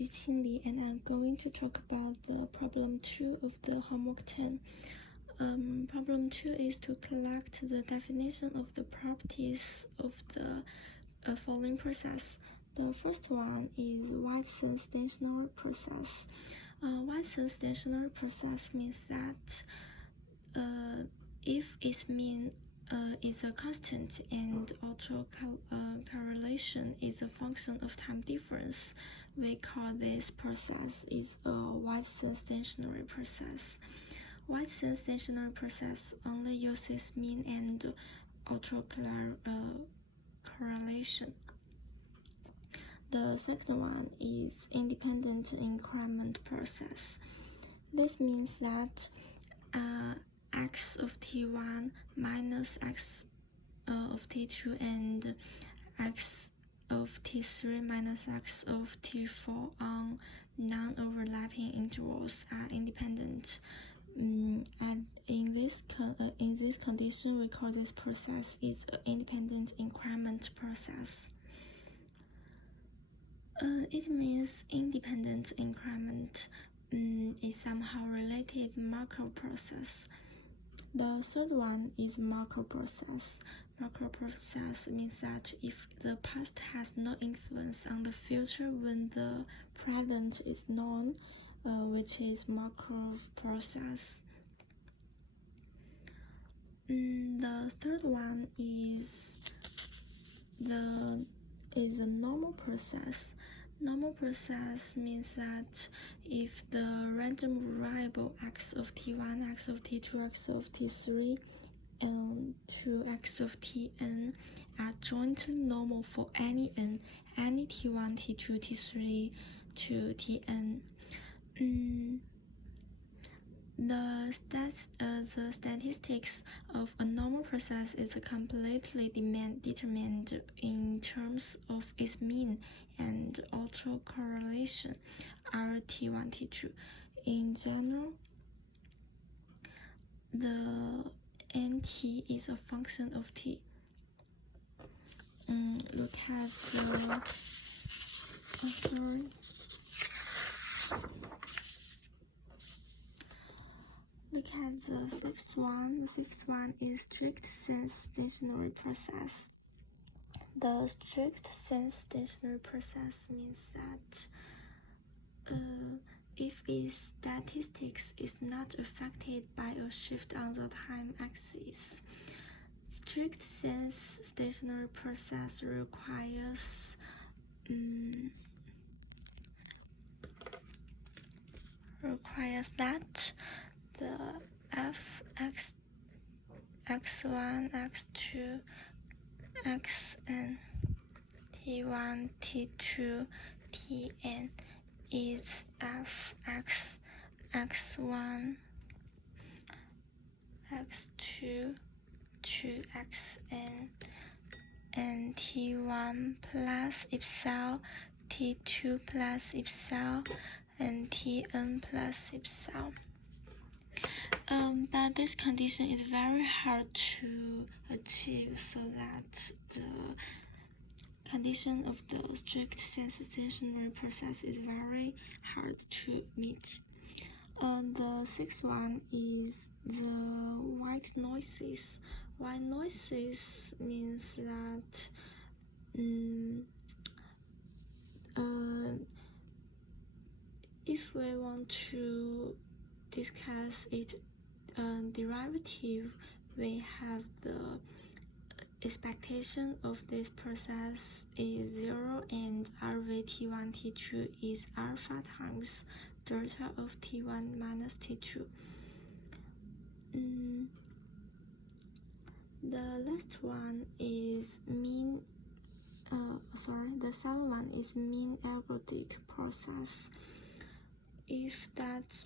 Yuqing and I'm going to talk about the problem 2 of the homework 10. Problem 2 is to collect the definition of the properties of the following process. The first one is White-sense stationary process. White-sense stationary process means that if its mean is a constant and autocorrelation is a function of time difference, we call this process is a White-sense stationary process. White-sense stationary process only uses mean and autocorrelation. The second one is independent increment process. This means that x of t1 minus x of t2 and x of t3 minus x of t4 on non-overlapping intervals are independent. And in this condition, we call this process is an independent increment process. It means independent increment is somehow related Markov process. The third one is Markov process. Markov process means that if the past has no influence on the future when the present is known, which is Markov process. The third one is the normal process. Normal process means that if the random variable x of t1, x of t2, x of t3, and 2x of tn are jointly normal for any n, any t1, t2, t3 to tn. The statistics of a normal process is completely determined in terms of its mean and autocorrelation are t1, t2. In general, the nt is a function of t. Look at the Look at the fifth one. The fifth one is strict sense stationary process. The strict sense stationary process means that if its statistics is not affected by a shift on the time axis. Strict sense stationary process requires that the f(x), x1, x2, xn, t1, t2, tn is f(x), x1, x2 to xn, and t1 plus epsilon, t2 plus epsilon, and tn plus epsilon. But this condition is very hard to achieve, so that the condition of the strict sense stationary process is very hard to meet. The sixth one is the white noises. White noises means that if we want to discuss its derivative, we have the expectation of this process is 0 and RV t1 t2 is alpha times delta of t1 minus t2. The last one is mean the seventh one is mean ergodic process. If that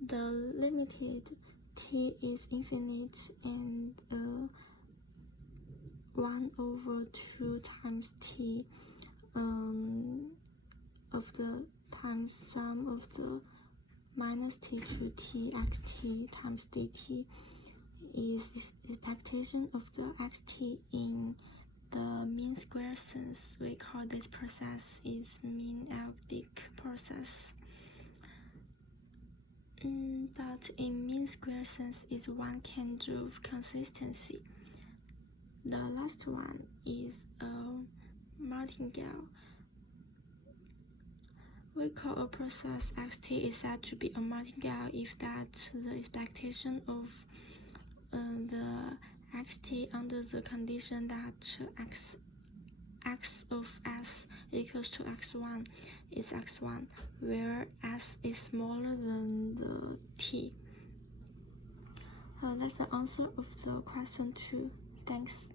the limited t is infinite and 1/2 times t of the times sum of the minus t to t xt times dt is expectation of the xt in the mean square sense, we call this process is mean algebraic process. But in mean square sense is one kind of consistency. The last one is a martingale. We call a process xt is said to be a martingale if that the expectation of the xt under the condition that x of s equals to x1 is x1, where s is smaller than the t. That's the answer of the question 2. Thanks.